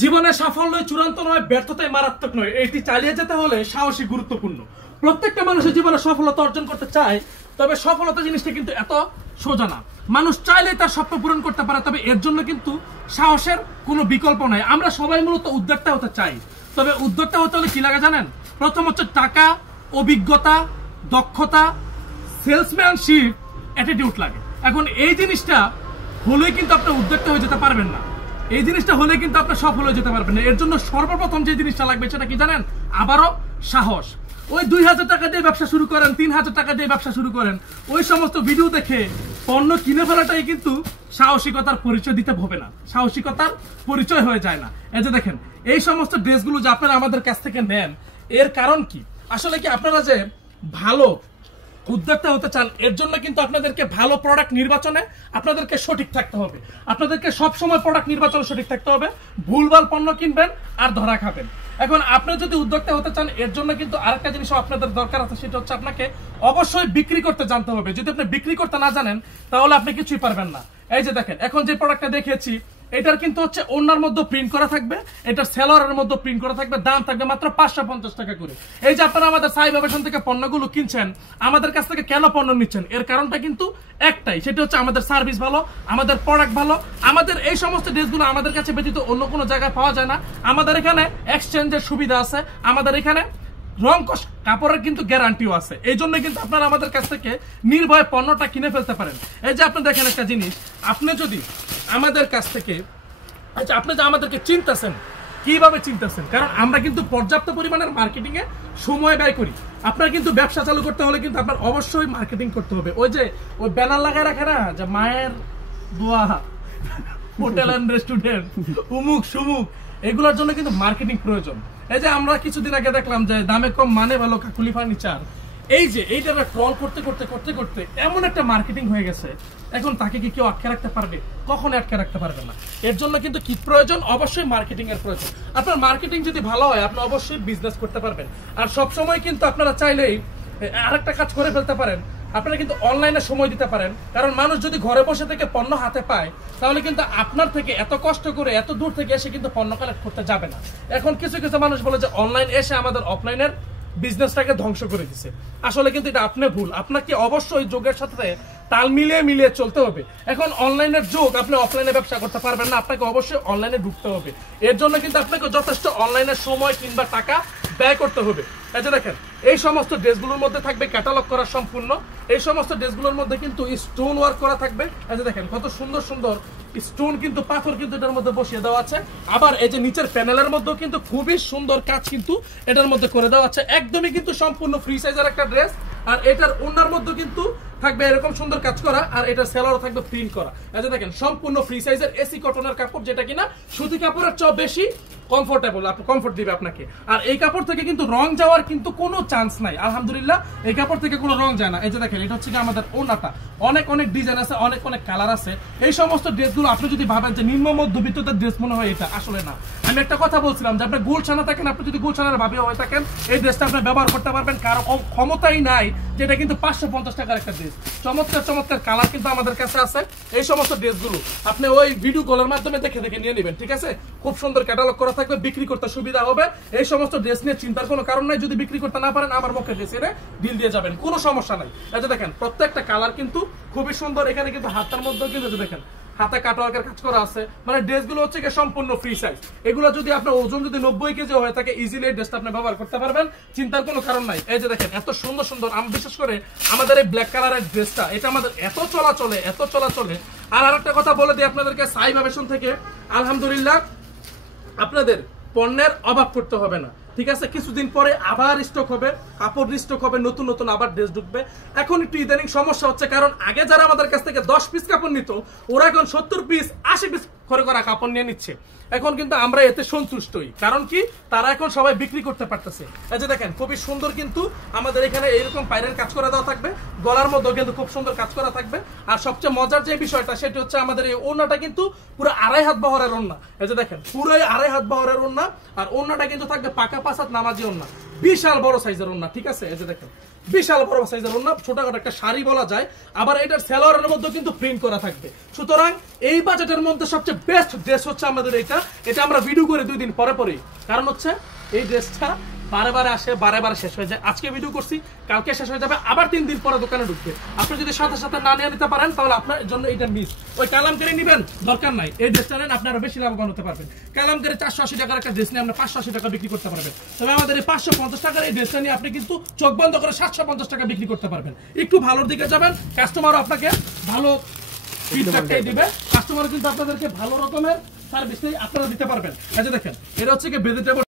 জীবনে সাফল্য চূড়ান্ত নয়, ব্যর্থতাই মারাত্মক নয়, এটি চালিয়ে যেতে হলে সাহসী গুরুত্বপূর্ণ। প্রত্যেকটা মানুষের জীবনে সফলতা অর্জন করতে চায়, তবে সফলতা জিনিসটা কিন্তু এত সোজা না। মানুষ চাইলেই তার স্বপ্ন পূরণ করতে পারে, তবে এর জন্য কিন্তু সাহসের কোনো বিকল্প নাই। আমরা সবাই মূলত উদ্যোক্তা হতে চাই, তবে উদ্যোক্তা হতে হলে কি লাগে জানেন? প্রথম হচ্ছে টাকা, অভিজ্ঞতা, দক্ষতা, সেলসম্যানশিপ, অ্যাটিটিউড লাগে। এখন এই জিনিসটা হলেই কিন্তু আপনি উদ্যোক্তা হয়ে যেতে পারবেন না, এই জিনিসটা হলে কিন্তু আপনি সফল হয়ে যেতে পারবেন না। এর জন্য সর্বপ্রথম যে জিনিসটা লাগবে সেটা কি জানেন? আবারও সাহস। ওই 2000 টাকা দিয়ে ব্যবসা শুরু করেন, 3000 টাকা দিয়ে ব্যবসা শুরু করেন, ওই সমস্ত ভিডিও দেখে পণ্য কিনে ফেলাটাই কিন্তু সাহসিকতার পরিচয় দিতে হবে না, সাহসিকতার পরিচয় হয়ে যায় না। এই যে দেখেন এই সমস্ত ড্রেসগুলো যে আপনারা আমাদের কাছ থেকে নেন, এর কারণ কি? আসলে কি আপনারা যে ভালো উদ্যোক্তা হতে চান, এর জন্য কিন্তু আপনাদেরকে ভালো প্রোডাক্ট নির্বাচনে আপনাদেরকে সঠিক থাকতে হবে। আপনাদেরকে সবসময় প্রোডাক্ট নির্বাচনে সঠিক থাকতে হবে। ভুলভাল পণ্য কিনবেন আর ধরা খাবেন। এখন আপনি যদি উদ্যোক্তা হতে চান, এর জন্য কিন্তু আরেকটা জিনিসও আপনাদের দরকার আছে, সেটা হচ্ছে আপনাকে অবশ্যই বিক্রি করতে জানতে হবে। যদি আপনি বিক্রি করতে না জানেন, তাহলে আপনি কিছুই পারবেন না। এই যে দেখেন এখন যে প্রোডাক্টটা দেখিয়েছি, এটার কিন্তু হচ্ছে ওনার মধ্যে প্রিন্ট করা থাকবে, এটার সেলরের মধ্যে প্রিন্ট করা থাকবে, দাম থাকবে মাত্র 550 টাকা করে। এই যে আপনারা আমাদের সাই ব্যবসা থেকে পণ্যগুলো কিনছেন, আমাদের কাছ থেকে কেন পণ্য নিচ্ছেন? এর কারণটা কিন্তু একটাই, সেটা হচ্ছে আমাদের সার্ভিস ভালো, আমাদের প্রোডাক্ট ভালো। আমাদের এই সমস্ত ড্রেসগুলো আমাদের কাছে ব্যতীত অন্য কোনো জায়গায় পাওয়া যায় না। আমাদের এখানে এক্সচেঞ্জের সুবিধা আছে, আমাদের এখানে রং কস কাপড়ের কিন্তু গ্যারান্টিও আছে। এই জন্য কিন্তু আপনারা আমাদের কাছ থেকে নির্ভয়ে পণ্যটা কিনে ফেলতে পারেন। এই যে আপনি দেখেন একটা জিনিস, আপনি যদি আমাদের কাছ থেকে, আচ্ছা আপনি যে আমাদেরকে চিনতেছেন, কিভাবে চিনতেছেন? কারণ আমরা কিন্তু পর্যাপ্ত পরিমাণের মার্কেটিং এ সময় ব্যয় করি। আপনার কিন্তু ব্যবসা চালু করতে হলে কিন্তু আপনার অবশ্যই মার্কেটিং করতে হবে। ওই যে ওই ব্যানার লাগায় রাখে না যে মায়ের দোয়া, হোটেল এন্ড রেস্টুরেন্ট, উমুক সুমুক, এগুলোর জন্য কিন্তু মার্কেটিং প্রয়োজন। এই যে আমরা কিছুদিন আগে দেখলাম যে দামে কম মানে ভালো কাকুলি ফার্নিচার, এই যে এইটা ট্রল করতে করতে করতে করতে এমন একটা মার্কেটিং হয়ে গেছে, এখন তাকে কি কেউ আটকে রাখতে পারবে? কখনো আটকে রাখতে পারবে না। এর জন্য কিন্তু কি প্রয়োজন? অবশ্যই মার্কেটিং এর প্রয়োজন। আপনার মার্কেটিং যদি ভালো হয়, আপনি অবশ্যই বিজনেস করতে পারবেন। আর সব সময় কিন্তু আপনারা চাইলেই আরেকটা কাজ করে ফেলতে পারেন, আপনারা কিন্তু অনলাইনে সময় দিতে পারেন। কারণ মানুষ যদি ঘরে বসে থেকে পণ্য হাতে পায়, তাহলে কিন্তু আপনার থেকে এত কষ্ট করে এত দূর থেকে এসে কিন্তু পণ্য কালেক্ট করতে যাবে না। এখন কিছু কিছু মানুষ বলে যে অনলাইন এসে আমাদের অফলাইনের বিজনেসটাকে ধ্বংস করে দিছে। আসলে কিন্তু এটা আপনি ভুল। আপনাকে অবশ্যই যুগের সাথে তাল মিলিয়ে মিলিয়ে চলতে হবে। এখন অনলাইনের যুগ, আপনি অফলাইনে ব্যবসা করতে পারবেন না, আপনাকে অবশ্যই অনলাইনে ঢুকতে হবে। এর জন্য কিন্তু আপনাকে যথেষ্ট অনলাইনের সময় কিংবা টাকা ব্যয় করতে হবে। এই যে দেখেন এই সমস্ত ড্রেসগুলোর মধ্যে থাকবে ক্যাটালগ করা সম্পূর্ণ, এই সমস্ত ড্রেসগুলোর মধ্যে কিন্তু স্টোন ওয়ার্ক করা থাকবে। এই যে দেখেন কত সুন্দর সুন্দর স্টোন কিন্তু পাথর কিন্তু এটার মধ্যে বসিয়ে দেওয়া আছে। আবার এই যে নিচের প্যানেলের মধ্যেও কিন্তু খুবই সুন্দর কাজ কিন্তু এটার মধ্যে করে দেওয়া আছে। একদমই কিন্তু সম্পূর্ণ ফ্রি সাইজের একটা ড্রেস। আর এটার ওনার মধ্যে কিন্তু থাকবে এরকম সুন্দর কাজ করা, আর এটার সেলারও থাকবে প্রিন্ট করা। এই যে দেখেন সম্পূর্ণ ফ্রি সাইজের এসি কটনের কাপড়, যেটা কিনা সুতি কাপড়ের চেয়ে বেশি কমফোর্টেবল, কমফোর্ট দিবে আপনাকে। আর এই কাপড় থেকে কিন্তু রং যাওয়ার কিন্তু কোনো চান্স নাই, আলহামদুলিল্লাহ এই কাপড় থেকে কোনো রং যায় না। এই যে দেখেন এটা হচ্ছে কি আমাদের ওনাটা, অনেক অনেক ডিজাইন আছে, অনেক অনেক কালার আছে। এই সমস্ত ড্রেসগুলো আপনি যদি ভাবেন যে নিম্ন মধ্যবিত্তদের ড্রেস মনে হয়, এটা আসলে না। আমি একটা কথা বলছিলাম যে আপনি গুলশানে থাকেন, আপনি যদি গুলশানের ভাবি হয়ে থাকেন, এই ড্রেসটা আপনি ব্যবহার করতে পারবেন। কারো ক্ষমতাই নাই, যেটা কিন্তু 550 টাকার একটা ড্রেস। চমৎকার চমৎকার কালার কিন্তু আমাদের কাছে আছে। এই সমস্ত ড্রেসগুলো আপনি ওই ভিডিও কলের মাধ্যমে দেখে দেখে নিয়ে নেবেন, ঠিক আছে? খুব সুন্দর ক্যাটালগ করা থাকবে, বিক্রি করতে সুবিধা হবে। এই সমস্ত ড্রেস নিয়ে চিন্তার কোনো কারণ নাই। যদি বিক্রি করতে না পারেন, আমার মুখে ড্রেস এনে ডিল দিয়ে যাবেন, কোনো সমস্যা নাই। এই যে দেখেন প্রত্যেকটা কালার কিন্তু খুবই সুন্দর। এখানে কিন্তু হাতের মধ্যেও কিন্তু দেখেন হাতে কাটওয়ার্কের কাজ করা আছে। মানে ড্রেসগুলো হচ্ছে সম্পূর্ণ ফ্রি সাইজ। এগুলো যদি আপনার ওজন যদি 90 কেজি হয়ে থাকে, ইজিলি এই ড্রেসটা আপনি ব্যবহার করতে পারবেন, চিন্তার কোনো কারণ নাই। এই যে দেখেন এত সুন্দর সুন্দর, বিশেষ করে আমাদের এই ব্ল্যাক কালারের ড্রেসটা, এটা আমাদের এত চলাচলে এত চলাচলে। আর আরেকটা কথা বলে দিই আপনাদেরকে, সাই ভাবেশন থেকে আলহামদুলিল্লাহ আপনাদের পণ্যের অভাব করতে হবে না, ঠিক আছে? কিছুদিন পরে আবার স্টক হবে, কাপড় স্টক হবে, নতুন নতুন আবার ড্রেস ঢুকবে। এখন একটু ইদানিং সমস্যা হচ্ছে, কারণ আগে যারা আমাদের কাছ থেকে 10 পিস কাপড় নিত, ওরা এখন 70 পিস 80 পিস করে করা কাপড় নিয়ে নিচ্ছে। এখন কিন্তু আমরা এতে সন্তুষ্টই, কারণ কি তারা এখন সবাই বিক্রি করতে পারতেছে। এই যে দেখেন খুবই সুন্দর কিন্তু আমাদের এখানে এইরকম পাইরের কাজ করা দেওয়া থাকবে, গলার মধ্যেও কিন্তু খুব সুন্দর কাজ করা থাকবে। আর সবচেয়ে মজার যে বিষয়টা, সেটা হচ্ছে আমাদের এই ওড়নাটা কিন্তু পুরো 2.5 হাত বহরের ওড়না। এই যে দেখেন পুরো 2.5 হাত বহরের ওড়না, আর ওড়নাটা কিন্তু থাকবে পাকা 5 হাত নামাজি ওড়না। বিশাল বড় সাইজের ওন্না, ঠিক আছে? এই যে দেখেন বিশাল বড় সাইজের ওন্না, ছোটখাটো একটা শাড়ি বলা যায়। আবার এটার সালোয়ারের মধ্যে কিন্তু প্রিন্ট করা থাকবে। সুতরাং এই বাজেটের মধ্যে সবচেয়ে বেস্ট ড্রেস হচ্ছে আমাদের এটা আমরা ভিডিও করে 2 দিন পরে পরেই, কারণ হচ্ছে এই ড্রেসটা বারে আসে, বারে শেষ হয়ে যায়। আজকে ভিডিও করছি, কালকে শেষ হয়ে যাবে, আবার 3 দিন পরে দোকানে ঢুকবে। আপনি যদি সাথে সাথে না নিয়ে নিতে পারেন তাহলে আপনার জন্য এটা মিস। ওই কালামকারী নেবেন দরকার নাই, এই ড্রেসটা নেন, আপনারা বেশি লাভবান হতে পারবেন। কালামকারী 480 টাকার একটা ড্রেস নিয়ে আমরা 580 টাকা বিক্রি করতে পারবেন। তবে আমাদের এই 550 টাকার এই ড্রেসটা নিয়ে আপনি কিন্তু চোখ বন্ধ করে 750 টাকা বিক্রি করতে পারবেন। একটু ভালোর দিকে যাবেন, কাস্টমারও আপনাকে ভালো ফিডব্যাকটাই দিবে, কাস্টমার কিন্তু আপনাদেরকে ভালো রকমের সার্ভিসটাই আপনারা দিতে পারবেন। এই যে দেখেন এটা হচ্ছে কি ভেজিটেবল